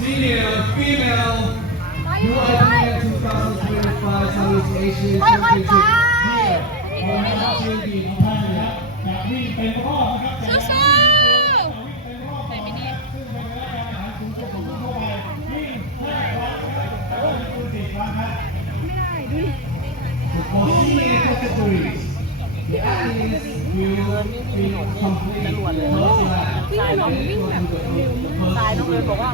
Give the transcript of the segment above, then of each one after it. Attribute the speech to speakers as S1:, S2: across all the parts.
S1: Senior female UIPM 2025 Southeast Asian
S2: ค่อยๆไป
S1: Championship here
S3: ขอให้รับชื่อดีของท่านนะครับแบบวิ่งเป็นรอบนะครับ
S2: สู้
S3: ไปมินิซึ่งเป็นระยะการแข่งขันสูงสุดของทั่วไปวิ่ง5ครั้งโอ้ยคุณสิบครั้งครับ
S1: For senior categories, the athletes will be complete the first lap.
S4: สายน้องวิ่งแบบเร็วมากสายน้องเลยบอกว่า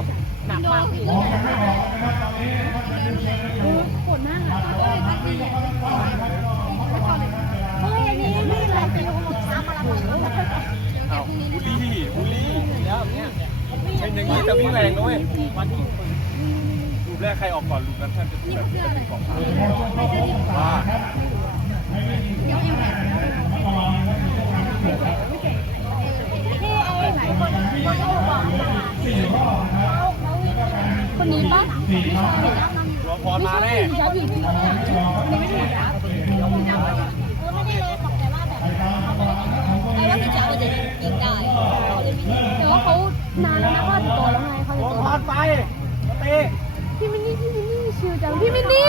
S4: หนักมากพี่
S3: มองกันไม่ออกนะครับตอนนี้ท่านจะดูเชิญกันอยู่
S4: ปวดมากอะเอ้ยทักซี่เฮ้ยอันนี้ไม่ไรไปลงน้ำมาแล้ว
S5: อ้าวบูลลี่บูลลี่แล้วอย่างเงี้ยเป็นอย่างนี้แต่วิ่งแรงนะเว้ยรูปแรกใครออกก่อนรูปนั้นท่านจะแบบเป็นของขวัญว่า
S4: ได้เลยบอกแต่ว่าแบบไม่ว่าพี่จ๋าจะยิงได้แต่ว่าเขานานแล้วนะเขาถึงโตแล้วไงเขาถึง
S5: ตัว
S4: โต
S5: พรไปเตะ
S4: พี่มินนี่พี่มินนี่ชิวจังพี่มินนี่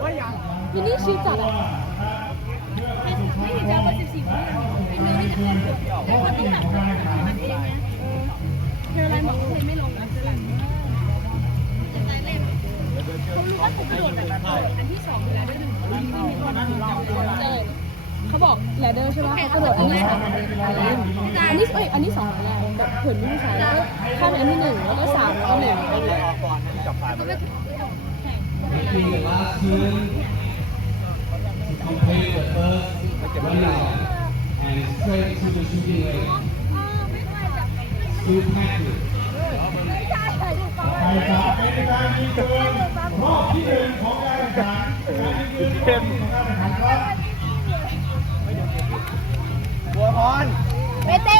S5: เฮ้ยยัง
S4: มินนี่ชิวจัดอะไม่ถึงจะว่าสิบสี่ปีไม่รู้ที่จะเป็นแต่คนที่หนักมันเองนะเธออะไรบอกว่าเธอไม่ลงนะ เขารู้ว่าผมกระโดดแบบอันที่สองเวลด้หนึ่งเขาบอกแลเดอร์ใช่ไหมเขากระโดดอันที่สามอันนี้เอ้ยอันที่สองแรกแบบเหินไม่ใช่แล้วข้ามไปอันที่หนึ่งแล้วก็สามแล้วก็หนึ่ง
S5: ออกก่อนที่จับผ่านมาเลย
S1: Making the last turn to
S3: รยิงปืนรอบที่หนึ่งของการแข่งขันการยิงปืนบั
S5: วพร
S2: เบเต้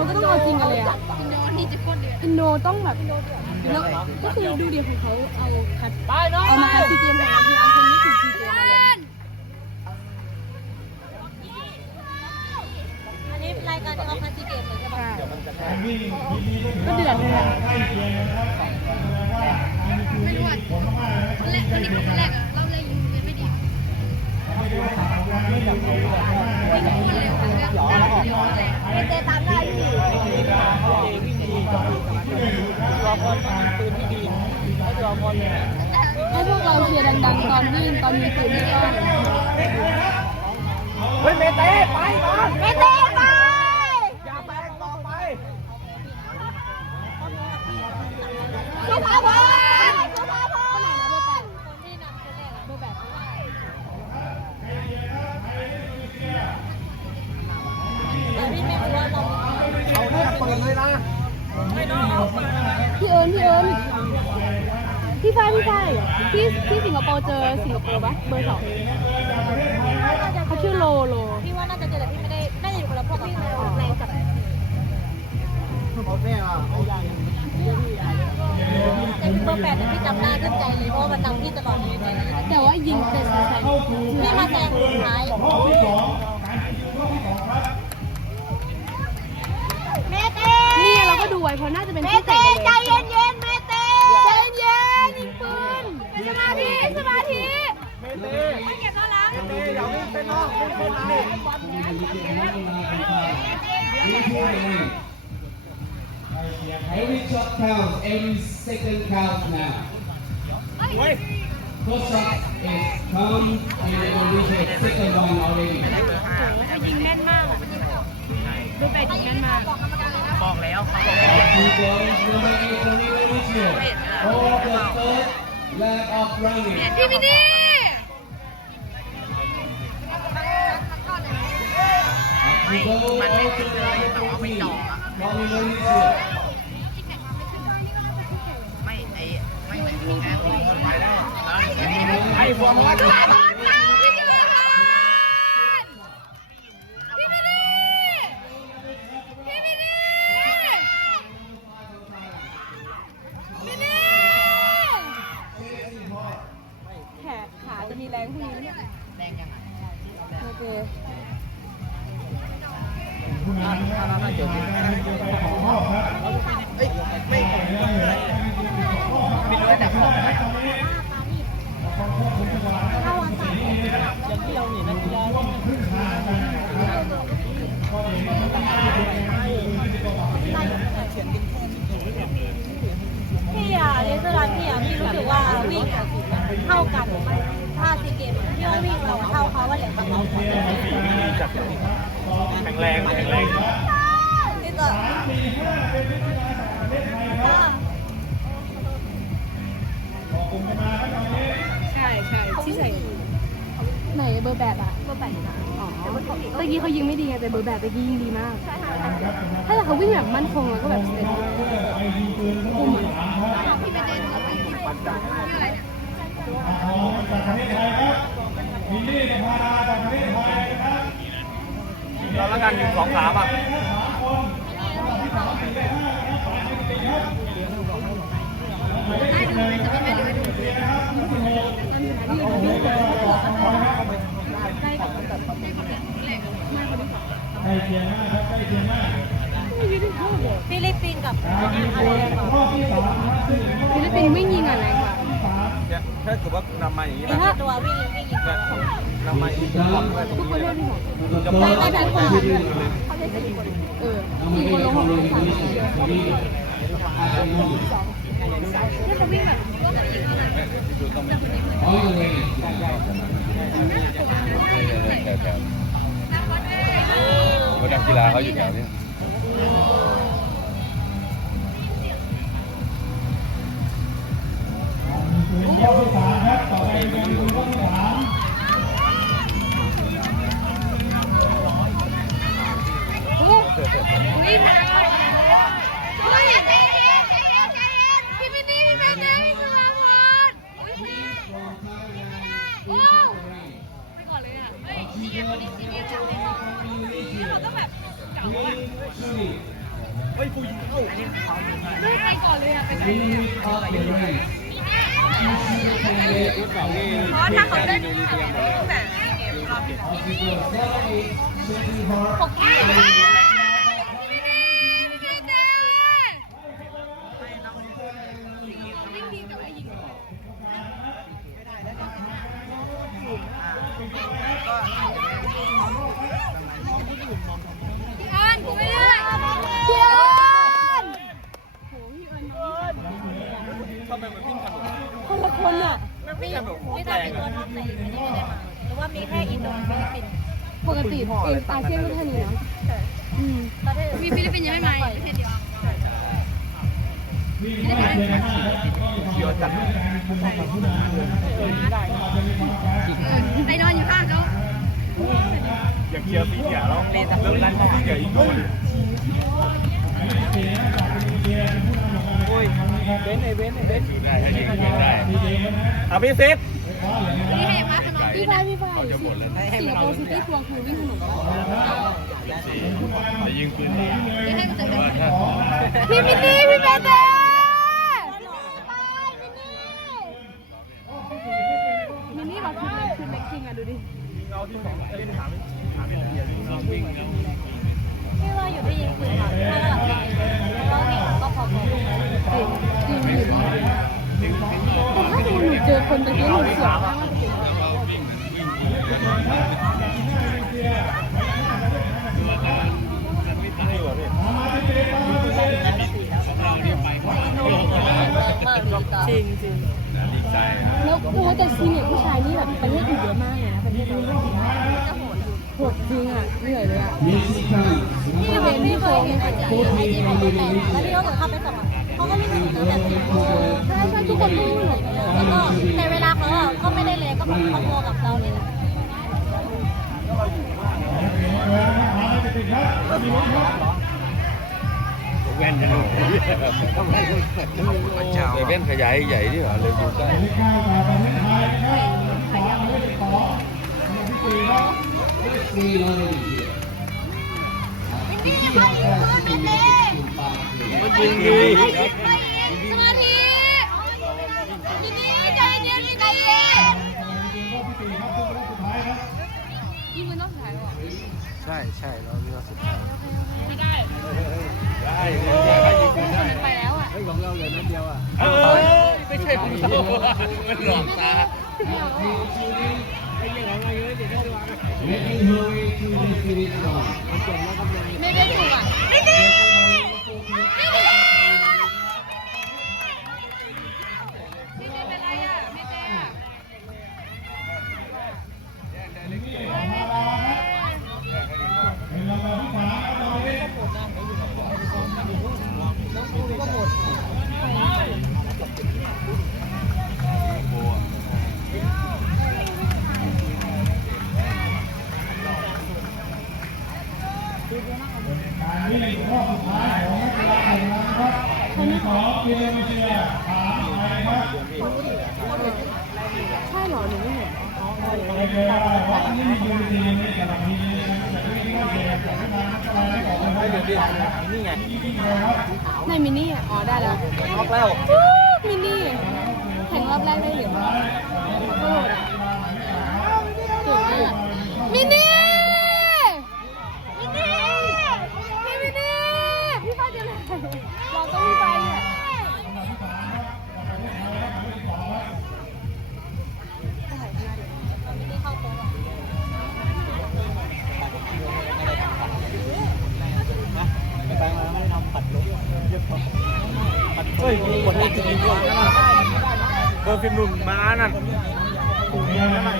S2: เขา
S4: ก็ต้องเอาจริงกันเลยอะอินโดนี่จะโคตรเดือดอินโดต้องแบบแล้วก็คือดูเดียวของเขาเอาคัดเอามาคัดซีเกมแบบคือเอาคนนี้ถึงซีเกมเลย
S2: อันนี้รายการเออกมาซีเกมเลยใช่ปะ
S3: การวิ่งทีนี้ก็
S4: ก็
S3: ถือ
S4: เดือดเลยอะ
S3: ใกล้เคียงกันนะครับแสดงว่าการยิงปืนนี่มีผลมากๆนะครับวิ่งใกล้เคียงกันนะครับ
S2: เราเลยยิงปืน ไม่ดี
S3: ไม่ได้ว่าของการวิ่งแบบเร็วมากนะครับ
S2: เบเต้ตามได้อน
S4: ให้พวกเราเชียร์ดังๆตอนวิ่งตอนมีปืนนี่ก็
S5: เฮ้ยเมเต้ไปก่อน
S2: เมเต้ พี่
S4: ฝ้ายพี่ฝ้ายที่ที่สิงคโปร์เจอสิงคโปร์ปะเบอร์สองเขาชื่อโลโล
S2: พี่ว่าน่าจะเจอแต่พี่ไม่ได้น่าจะอยู่คนละพวกกับเขาในสัตว์
S5: เขาแน่อะไอ้ยัง
S2: แต่พี่เบอร์แปดเนี่พี่จำหน้าขึ้นใจเลยเพราะมันนำพี่ตลอดเลยในนี้
S4: แต่ว่ายิงเป็นแสน
S2: พี่มาแซงสุดท้าย
S3: รอบที่สองการแข่งขันรอ
S2: เต้
S4: นี่เราก็ดูไว้เพราะน่าจะเป็น
S2: เม
S4: ที่เต้
S2: ใจ
S4: เย็
S2: น
S1: Every shot counts, every second counts now.
S5: เฮ้ย
S1: First shot, come in Indonesia second one already.
S4: ยิงแม่นมากอะดูแต่ยิงแม่นมาก
S1: Of two girls, number eight from Indonesia. For the third leg of running.
S2: พี่มินนี่
S1: We go all to the number 14 from Indonesia.
S5: ไอ้ฟอ
S2: นี่มินนี่มินนี่
S4: แขนขาจะมีแรงพวกนี้เนี่ยแรงยังไมา
S3: เจอกไปของรอบครับไม่ไม่ไม่ระดับของนะตอนนี้ของควบคุมจังหวะนะครับสีนี้นะครับยังเที่นี่นะร่วมครึ่งนนะครับก็เนว่าต้องกนยังไงที่ตัวของที่นะค
S4: พี่อะเลเซอร์รันพี่อะพี่รู้สึกว่าวิ่งอะเท่ากันถ้าซีเกมพี่ว่าวิ่งเราเท่าเขาว่าเหลือเขา
S5: แข็ง แรงแข็งแรง
S4: นี่ก็ใช่ใช่ที่ใส่ไหนเบอร์แปดอะเบอร์แปดอ๋อเมื่อกี้เขายิงไม่ดีไงแต่เบอร์แปดเมื่อกี้ยิงดีมาก ถ้าเขาวิ่งแบบมั่นคงแล้วก็แบบเซ็ตคุมอะ
S3: ของจากประเทศไทยครับมินนี่นภาดาจากประเทศไทยนะครับ
S5: เราละกันหนึ่งสองสามอะ
S3: ใกล้เคียงมากครับใกล้เคียงมาก
S4: ฟิลิปปินส์กับ
S3: การมีตัวรอบที่สามนะครับซึ่ง
S4: ฟิลิปปินส์ไม่ยิงอะไรกว่า
S5: เนี่ยถ้าเกิดว่านำมาอย่างนี้
S4: แต่
S5: นะ
S4: ถ้าตัววิ่งวิ่งยิง
S5: เนี่ยนำมาอย่างนี้ก่อนด้วย
S4: ทุกคนเล่นที่หัว
S1: The
S4: ไม่
S1: third
S4: ไม่แพ้คนละ
S1: activity
S4: ด้วยเขาเล่นสี่คนเออ
S1: number
S4: สี่คน
S1: eight
S4: ลงห
S1: from
S4: กสาม
S1: Indonesia. Leader at the moment.
S4: นี่เขาวิ่งแบบ
S1: On the way.
S5: แถวๆนักกีฬาเขาอยู่แถวนี้
S3: ม่
S2: โอ้ไปก่อนเลยอะเฮ้ยนี่ไงคนนี้ซีเรียสจังเลยนี่เราต้องแบบเก่าอะ
S5: เฮ้ยกูยิงเข้า
S2: ไม่ไปก่อนเลยอะไปก่อนเลย
S1: Limit of the race.
S2: เพราะถ้าเขาเล่นตั้งแต่เกมรอบที่
S1: Of the girls, number eight, Shirley Hart.
S2: หกพี่มินนี่พี่แมนเน่วิ่งดีกับไอ้หญิง มี
S5: แค่
S4: อินโดนีเซียฟิลิปปินส์ปกติเออาเซียนก็แค่นี้เนาะอืมประเทศ
S2: มีฟิลิปปินส์ยังไม่มาอีกประเทศเดียว
S3: วิ่งมากเลยนะครับเกี่ยวจัดการคุมของผู้นำเลยนะครับก็จะมีความการ
S2: ไปนอนอยู่ข้างเขา
S5: อย่างเกียร์สีเขียวแล้วแล้วลั่นสีเขียวอีกด้วยโอ้ยเบนไอเบนไอเบนได้ยิงได้อะพี่ซิด
S2: นี่ให้มาขนม
S4: พี่ไฟพี่ไฟสิงคโปร์ซิตี้ทัวร์คือวิ่งถนน
S5: จะยิงปืนดี
S2: นี่ให้มันจะเป็นพี่มินนี่พี่แมนเต้
S4: มินนี่เราคือคือแม็กคิงอะดูดิ
S5: เอาที่สองเล่นถามถามเป็นเกียร์วิ่ง
S4: พี่ว่าอยู่ที่ยิงปืนค่ะถ้าระดับนี้แล้วก็วิ่งก็พอๆจริงจริงอยู่ดีแต่ถ้าหนูเจอคนตะกี้หนูเสียวมาก แล้วโอ้แต่ซีเนียผู้ชายนี่แบบประเทศอื่นเยอะมากเลยนะประเทศเราโหดจริงอะเหนื่อยเลยอะ
S1: Mexicans,
S4: พี่เคยพี่เคยเห็นไอจีไอจีไอจีแต่แล้วพี่ก็กดเข้าไปสมัครเขาก็ไม่ได้ถึงแต่สิใช่ใช่ทุกคนพูดหมดแล้วก็แต่เวลาเขาอะก็ไม่ได้เลยก็แบบคอมกับเราเนี่ยแหละ
S5: ยังใส่แว่นขยายใหญ่ดิเหรอเลยดูได้
S3: เลขเก้าจากประเทศไทยนะครับสองเลขสองเลขที่สี่ครับ
S1: three already here.
S2: นี่เขาอยู่มาเป็นเล่
S5: มันยิงดี
S2: สมาธิทีนี้ใจเย็นใจเย็น
S3: รอบที่สี่ครับซึ่งเป็นรอบสุดท้ายครับ
S2: ยิงมือน้องถ่ายหรอ
S5: ใช่ใช่แล้วนี่ก็สุดท้าย
S2: ไม่ได้
S5: ได้ได้ยิงได้
S2: ไปแล้วอะ
S5: เฮ้ยของเราเหลือนัดเดียวอะเออไม่ใช่ของเรามันหลอกตา
S1: Making her way to the finish line.
S2: ไม่ กา
S3: รวิ่งรอบสุดท้ายของนักกีฬาแข่งขันครับทีมสองอินโดนีเซียถามไทยครับ
S4: ใช่เหรอหนูไม่เห็น
S3: ในเวลาวันนี้อินโดนีเซียในแต่ละทีมจะวิ่งเข้าเกมจากทางนักกีฬาได้ก่อนเลยครับ
S5: นี่ไง
S3: วิ่งเลยครับ
S4: ในมินี่อะอ๋อได้แล้ว
S5: ล็อกแล้ว
S4: วู้มินี่แข่งรอบแรกได้เหรียญมาโอ้ เฮ้
S5: ยมีคนเล่นจริงด้วยนะเบอร์ฟิล์มหนุ่มมานั่น
S3: เนี่ยนะครับ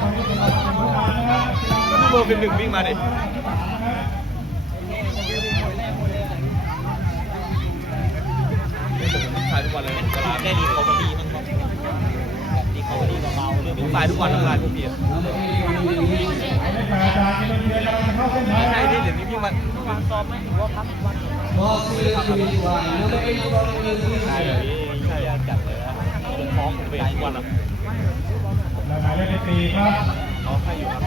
S3: ตอนนี้เป็นผู้นำนะครับ
S5: ก็ดูเบอร์ฟิล์มหนึ่งวิ่งมาดิถ่ายทุกวันเลยเวลาได้ดีเขาดีมั้งดีเขาดีเบาๆเรื่องถ่ายทุกวันทั้งวันพวกพี่
S1: Number eight on the list.
S3: เลขแปดจากอินโดนีเซียกำลั งจะเข้าเส้นชัย
S5: ใช่
S3: ครับ
S5: ที่เดี๋ยวนี้พี่มัน
S1: Ball to the finish line. Number eight from
S5: ใช่
S1: Indonesia.
S5: ใช่จัดเลยท้องไปทุกวันอะ
S3: และหมายเลขสี่ครับ
S5: เขาให้อยู่ครับ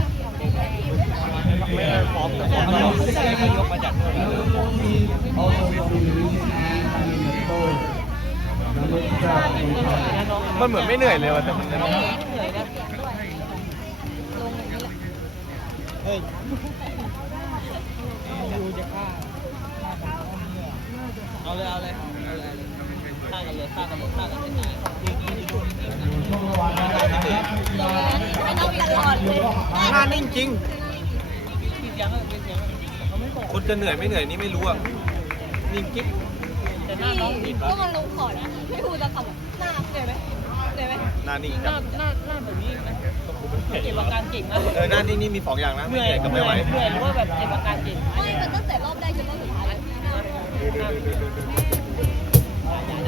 S5: ไม่ได้พร้อมแต่พร้อมตลอดเขายกมาจาก
S1: Number 14, also from Indonesia and coming the third. Number 12 from Thailand.
S5: มันเหมือนไม่เหนื่อยเลยว่ะแต่มันจะต้องเฮ้ย เอาเลยเอาเลยฆ่ากันเลยฆ่ากันเลยฆ่ากันเลย
S3: ฆ่างการแข่งขันครับนักกีฬา
S2: ไม่ต้องมีตลอดเลย
S5: หน้านิ่งจริง คนจะเหนื่อยไม่เหนื่อยนี่ไม่รู้อะ นิ่งกิ๊บ
S2: พี่หน้าน้องดีก็มันลงขอนะไม่พูดจะคำหน้าเหนื่อยไหมเหนื่อยไหม
S5: หน้านิ่งจัง
S6: หน้าหน้าแบบนี้ไหมเก็บอาการเก่งมาก
S5: เออหน้านิ่งนี่มีสองอย่างนะ ไม่เหนื่อยกับไม่ไหว
S6: เหนื่อยหรือว่าแบบเก็บอาการเก่ง
S2: ไม่มันตั้งแต่รอบแรกจน น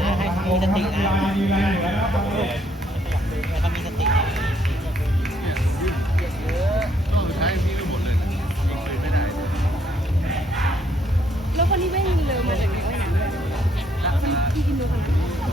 S2: ะให้เขา
S6: มีสตินะเขามีสติ
S3: แล้วค
S6: นที่
S3: ไม่เร็วมาจากไหนวะเนี่ยคนที่
S6: กินดูขนาด